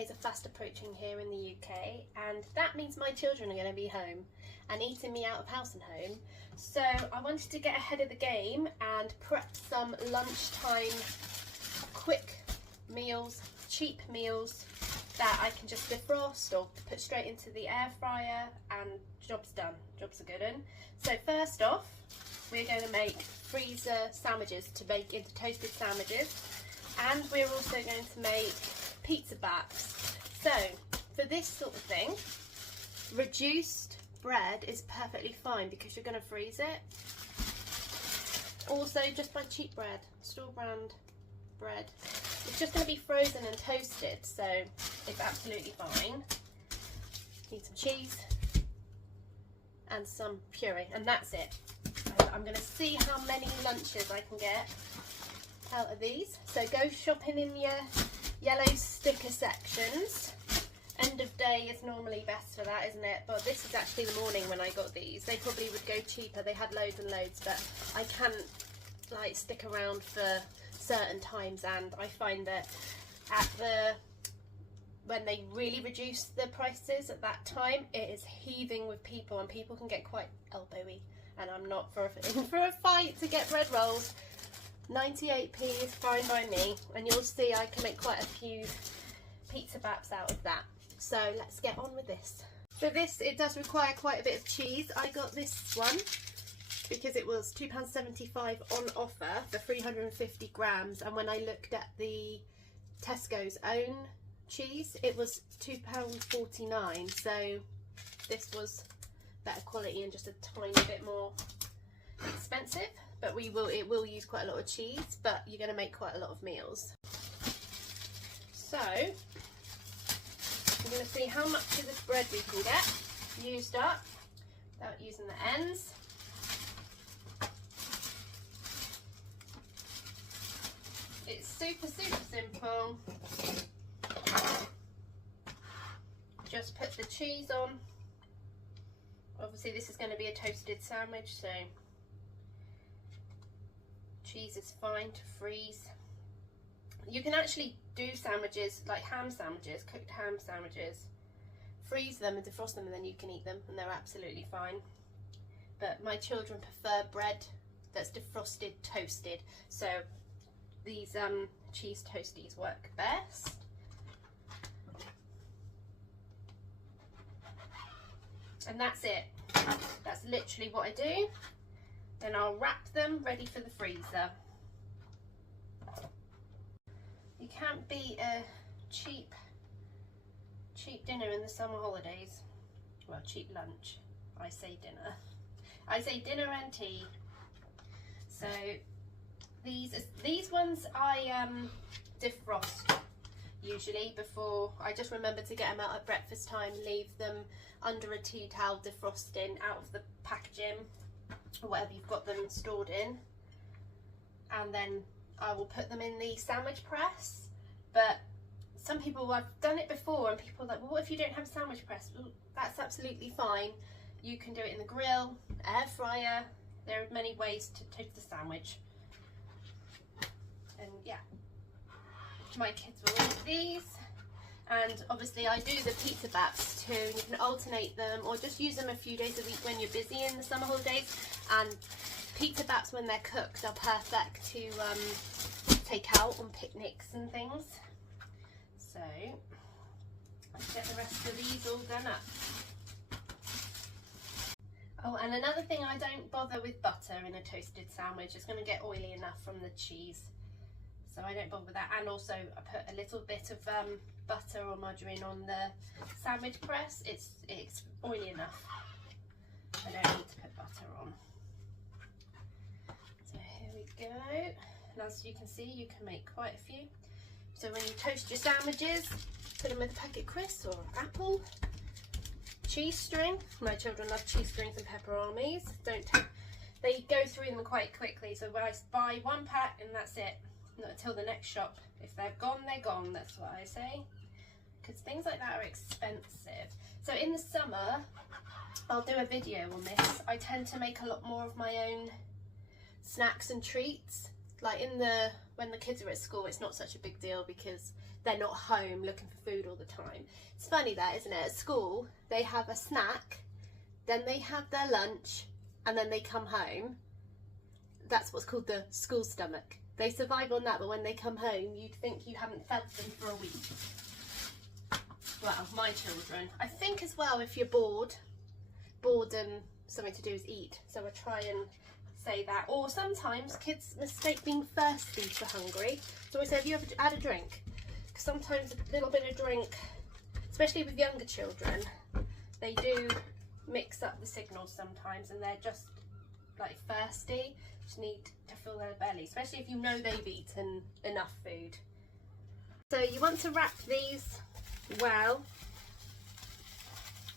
holidays are fast approaching here in the UK, and that means my children are going to be home and eating me out of house and home. So I wanted to get ahead of the game and prep some lunchtime quick meals, cheap meals that I can just defrost or put straight into the air fryer and job's done. Job's a good one. So first off, we're going to make freezer sandwiches to bake into toasted sandwiches, and we're also going to make pizza baps. So for this sort of thing, reduced bread is perfectly fine because you're going to freeze it. Also, just buy cheap bread, store brand bread. It's just going to be frozen and toasted, so it's absolutely fine. Need some cheese and some puree, and that's it. I'm going to see how many lunches I can get out of these. So go shopping in your yellow sticker sections. End of day is normally best for that, isn't it? But this is actually the morning when I got these. They probably would go cheaper. They had loads and loads, but I can't like stick around for certain times, and I find that when they really reduce the prices at that time, it is heaving with people, and people can get quite elbowy, and I'm not for a fight to get bread rolls. 98p is fine by me, and you'll see I can make quite a few pizza baps out of that. So let's get on with this. For this, it does require quite a bit of cheese. I got this one because it was £2.75 on offer for 350 grams, and when I looked at the Tesco's own cheese, it was £2.49, so this was better quality and just a tiny bit more expensive, but it will use quite a lot of cheese, but you're going to make quite a lot of meals. So I'm going to see how much of this bread we can get used up without using the ends. It's super simple. Just put the cheese on. Obviously this is going to be a toasted sandwich, so cheese is fine to freeze. You can actually do sandwiches like ham sandwiches, cooked ham sandwiches, freeze them and defrost them, and then you can eat them and they're absolutely fine. But my children prefer bread that's defrosted, toasted, so these cheese toasties work best. And that's it. That's literally what I do. Then I'll wrap them ready for the freezer. You can't beat a cheap dinner in the summer holidays. Well, cheap lunch. I say dinner. I say dinner and tea. So these ones I defrost usually before. I just remember to get them out at breakfast time, leave them under a tea towel defrosting out of the packaging or whatever you've got them stored in, and then I will put them in the sandwich press. But some people, I've done it before, and people are like, well, what if you don't have a sandwich press? Well, that's absolutely fine. You can do it in the grill, air fryer. There are many ways to toast the sandwich. And yeah, my kids will eat these. And obviously I do the pizza baps too. You can alternate them or just use them a few days a week when you're busy in the summer holidays. And pizza baps, when they're cooked, are perfect to take out on picnics and things. So let's get the rest of these all done up. Oh, and another thing, I don't bother with butter in a toasted sandwich. It's going to get oily enough from the cheese, so I don't bother with that. And also I put a little bit of butter or margarine on the sandwich press. It's oily enough. I don't need to put butter on. So here we go. And as you can see, you can make quite a few. So when you toast your sandwiches, put them with a packet crisps or apple. Cheese string. My children love cheese strings and pepperonis. They go through them quite quickly, so I buy one pack and that's it. Not until the next shop. If they're gone, they're gone. That's what I say. Because things like that are expensive. So in the summer, I'll do a video on this. I tend to make a lot more of my own snacks and treats. Like when the kids are at school, it's not such a big deal because they're not home looking for food all the time. It's funny that, isn't it? At school, they have a snack, then they have their lunch, and then they come home. That's what's called the school stomach. They survive on that, but when they come home, you'd think you haven't fed them for a week. Well, my children. I think as well, if you're bored, boredom, something to do is eat. So I try and say that. Or sometimes kids mistake being thirsty for hungry. So I say, have you ever had a drink? Because sometimes a little bit of drink, especially with younger children, they do mix up the signals sometimes, and they're just like thirsty, just need to fill their belly, especially if you know they've eaten enough food. So you want to wrap these well.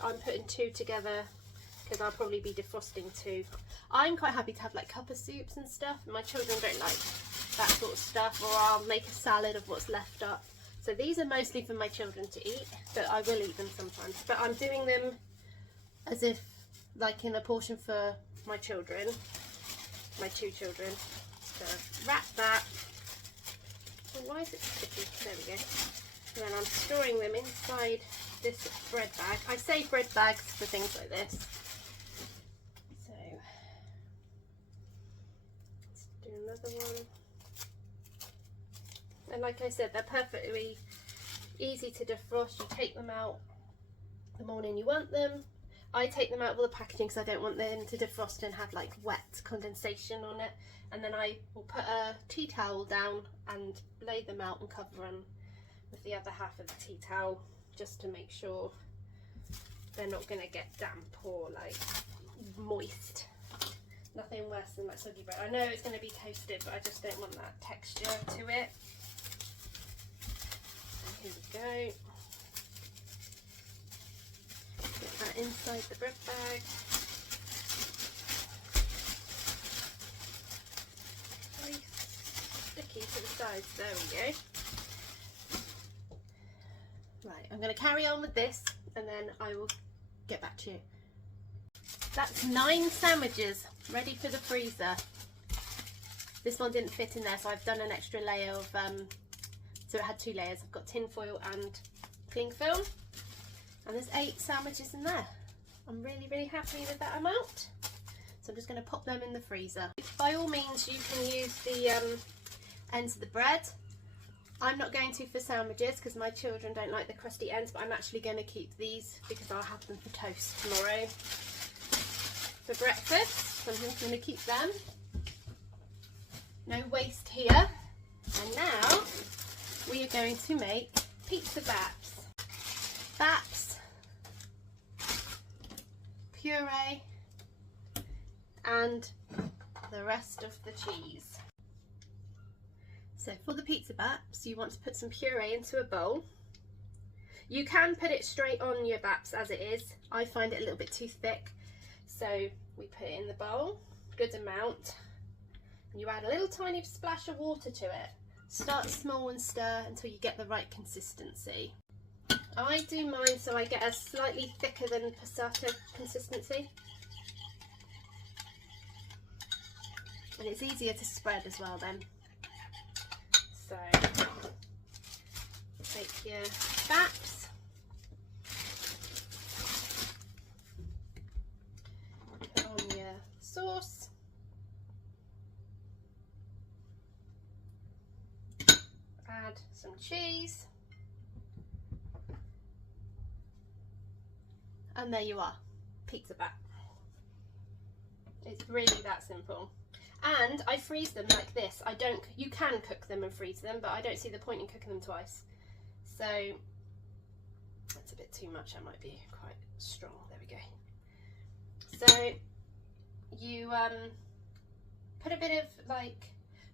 I'm putting 2 together because I'll probably be defrosting 2. I'm quite happy to have like cuppa soups and stuff. My children don't like that sort of stuff, or I'll make a salad of what's left up. So these are mostly for my children to eat, but I will eat them sometimes. But I'm doing them as if like in a portion for my children, my 2 children. So wrap that. Oh, why is it sticky? There we go. And then I'm storing them inside this bread bag. I save bread bags for things like this. So let's do another one. And like I said, they're perfectly easy to defrost. You take them out the morning you want them. I take them out of all the packaging because I don't want them to defrost and have like wet condensation on it. And then I will put a tea towel down and lay them out and cover them with the other half of the tea towel, just to make sure they're not going to get damp or like moist. Nothing worse than like soggy bread. I know it's going to be toasted, but I just don't want that texture to it. And here we go. Get that inside the bread bag. Very sticky to the sides. There we go. Right, I'm going to carry on with this and then I will get back to you. That's 9 sandwiches ready for the freezer. This one didn't fit in there, so I've done an extra layer of, so it had 2 layers. I've got tin foil and cling film. And there's 8 sandwiches in there. I'm really, really happy with that amount. So I'm just going to pop them in the freezer. By all means, you can use the ends of the bread. I'm not going to for sandwiches because my children don't like the crusty ends, but I'm actually going to keep these because I'll have them for toast tomorrow for breakfast. So I'm just going to keep them. No waste here. And now we are going to make pizza baps. Baps, puree, and the rest of the cheese. So for the pizza baps, you want to put some puree into a bowl. You can put it straight on your baps as it is. I find it a little bit too thick. So we put it in the bowl, good amount. And you add a little tiny splash of water to it. Start small and stir until you get the right consistency. I do mine so I get a slightly thicker than passata consistency. And it's easier to spread as well then. So, take your baps, put on your sauce, add some cheese, and there you are, pizza bap. It's really that simple. And I freeze them like this. You can cook them and freeze them, but I don't see the point in cooking them twice. So that's a bit too much. That might be quite strong. There we go. So you put a bit of like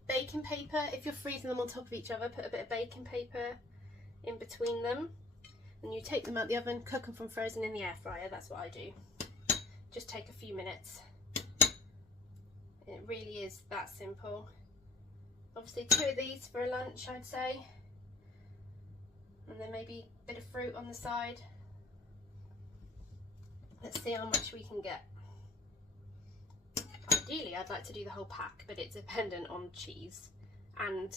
baking paper. If you're freezing them on top of each other, put a bit of baking paper in between them. And you take them out the oven, cook them from frozen in the air fryer. That's what I do. Just take a few minutes. It really is that simple. Obviously 2 of these for a lunch, I'd say. And then maybe a bit of fruit on the side. Let's see how much we can get. Ideally, I'd like to do the whole pack, but it's dependent on cheese and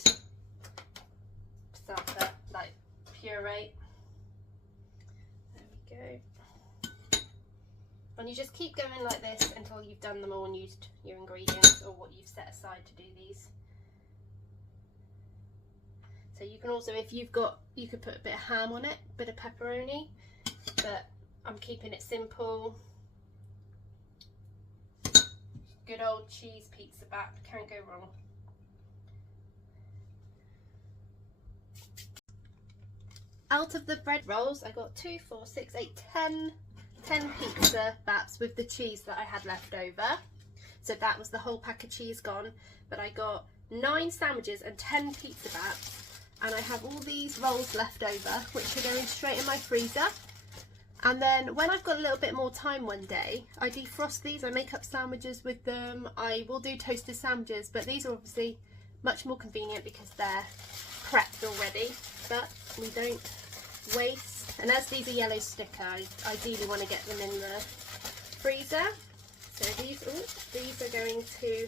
passata, like puree. There we go. And you just keep going like this until you've done them all and used your ingredients or what you've set aside to do these. So you can also, if you've got, you could put a bit of ham on it, a bit of pepperoni, but I'm keeping it simple. Good old cheese pizza bap, can't go wrong. Out of the bread rolls, I got 2, 4, 6, 8, 10 pizza baps with the cheese that I had left over. So that was the whole pack of cheese gone, but I got 9 sandwiches and 10 pizza baps, and I have all these rolls left over, which are going straight in my freezer. And then when I've got a little bit more time one day, I defrost these, I make up sandwiches with them. I will do toasted sandwiches, but these are obviously much more convenient because they're prepped already, but we don't waste. And as these are yellow sticker, I ideally want to get them in the freezer. So these are going to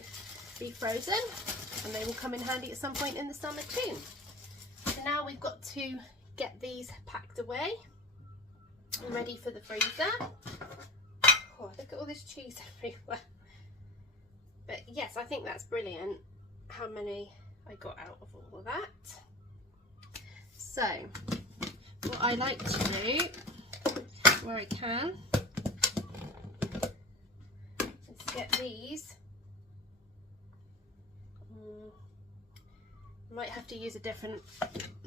be frozen, and they will come in handy at some point in the summer too. So now we've got to get these packed away and ready for the freezer. Oh, look at all this cheese everywhere. But yes, I think that's brilliant how many I got out of all of that. So what I like to do, where I can, is get these. I might have to use a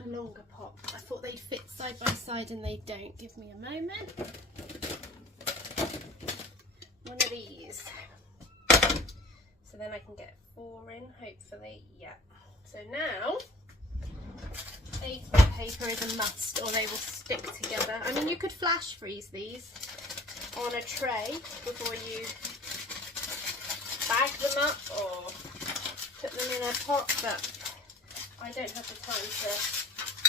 longer pot. I thought they'd fit side by side and they don't. Give me a moment. One of these. So then I can get 4 in, hopefully. Yeah. So now, A4 paper is a must or they will stick together. I mean, you could flash freeze these on a tray before you bag them up or put them in a pot, but I don't have the time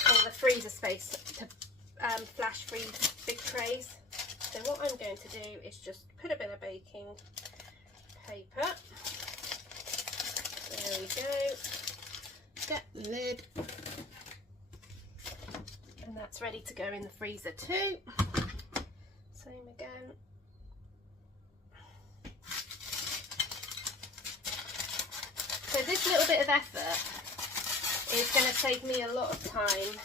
or the freezer space to flash freeze big trays. So what I'm going to do is just put a bit of baking paper. There we go. Get the lid. And that's ready to go in the freezer too. Same again. So this little bit of effort is going to save me a lot of time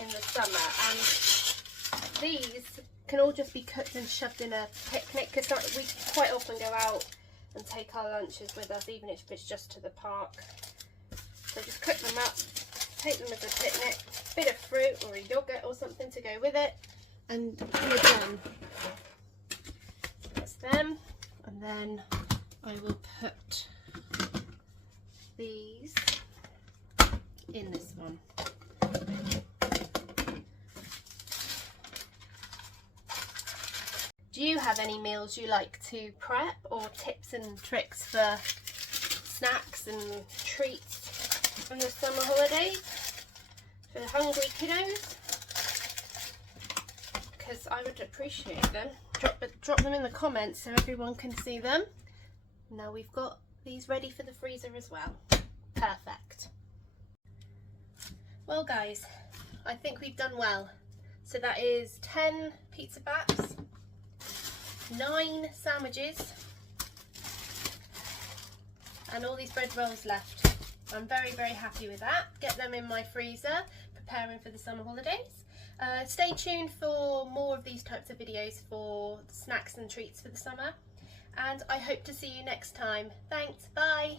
in the summer, and these can all just be cooked and shoved in a picnic, because we quite often go out and take our lunches with us, even if it's just to the park. So just cook them up, take them as a picnic, bit of fruit or a yogurt or something to go with it, and you're done. That's them, and then I will put these in this one. Do you have any meals you like to prep, or tips and tricks for snacks and treats from the summer holidays for hungry kiddos? Because I would appreciate them. Drop them in the comments so everyone can see them. Now we've got these ready for the freezer as well. Perfect. Well guys, I think we've done well. So that is 10 pizza baps, 9 sandwiches, and all these bread rolls left. I'm very, very happy with that. Get them in my freezer, preparing for the summer holidays. Stay tuned for more of these types of videos for snacks and treats for the summer. And I hope to see you next time. Thanks, bye.